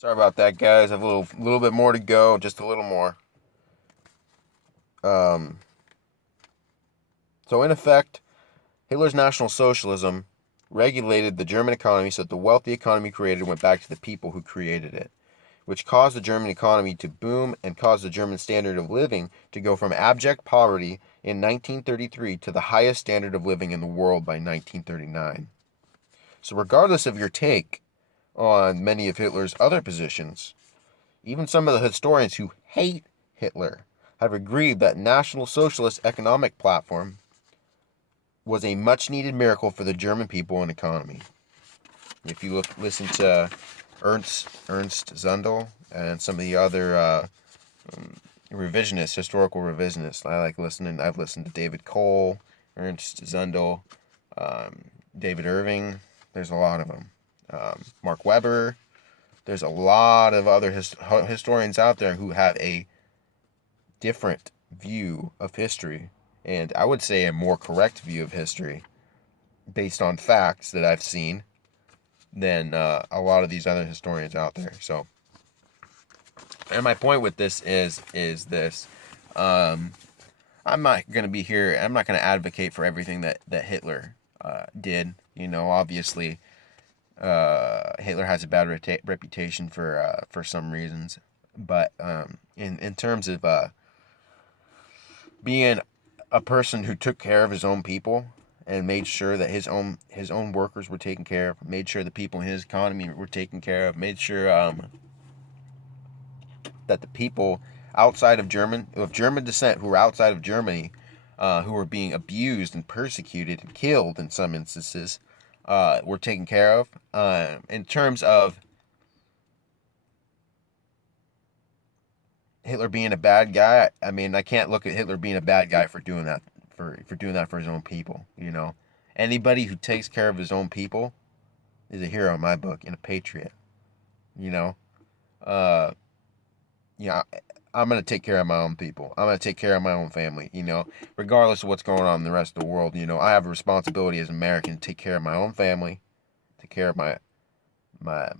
Sorry about that, guys. I have a little bit more to go, just a little more. Um, so in effect, Hitler's National Socialism regulated the German economy so that the wealth the economy created went back to the people who created it, which caused the German economy to boom and caused the German standard of living to go from abject poverty in 1933 to the highest standard of living in the world by 1939. So regardless of your take on many of Hitler's other positions, even some of the historians who hate Hitler have agreed that National Socialist economic platform was a much needed miracle for the German people and economy. If you listen to Ernst Zundel and some of the other historical revisionists, I've listened to David Cole, Ernst Zundel, David Irving. There's a lot of them. Mark Weber. There's a lot of other historians out there who have a different view of history, and I would say a more correct view of history based on facts that I've seen than a lot of these other historians out there. So, and my point with this is this: um, I'm not going to be here. I'm not going to advocate for everything that Hitler did. Obviously, Hitler has a bad reputation for some reasons, but in terms of being a person who took care of his own people and made sure that his own workers were taken care of, made sure the people in his economy were taken care of, made sure that the people of German descent who were outside of Germany, who were being abused and persecuted and killed in some instances, were taken care of. In terms of Hitler being a bad guy, I mean, I can't look at Hitler being a bad guy for doing that for doing that for his own people. Anybody who takes care of his own people is a hero in my book and a patriot. You know, uh, yeah, I'm gonna take care of my own people. I'm gonna take care of my own family. Regardless of what's going on in the rest of the world. I have a responsibility as an American to take care of my own family, take care of my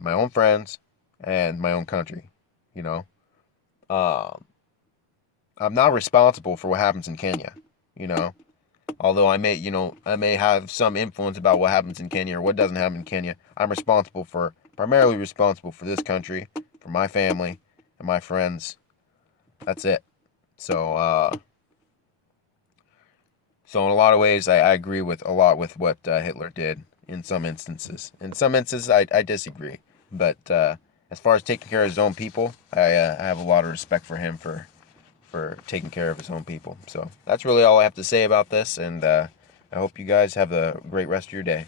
own friends, and my own country. You know, um, I'm not responsible for what happens in Kenya. You know, although I may have some influence about what happens in Kenya or what doesn't happen in Kenya. I'm primarily responsible for this country, for my family, and my friends. That's it. So, so in a lot of ways, I agree with a lot with what Hitler did in some instances. In some instances, I disagree. But as far as taking care of his own people, I have a lot of respect for him for taking care of his own people. So that's really all I have to say about this, and I hope you guys have a great rest of your day.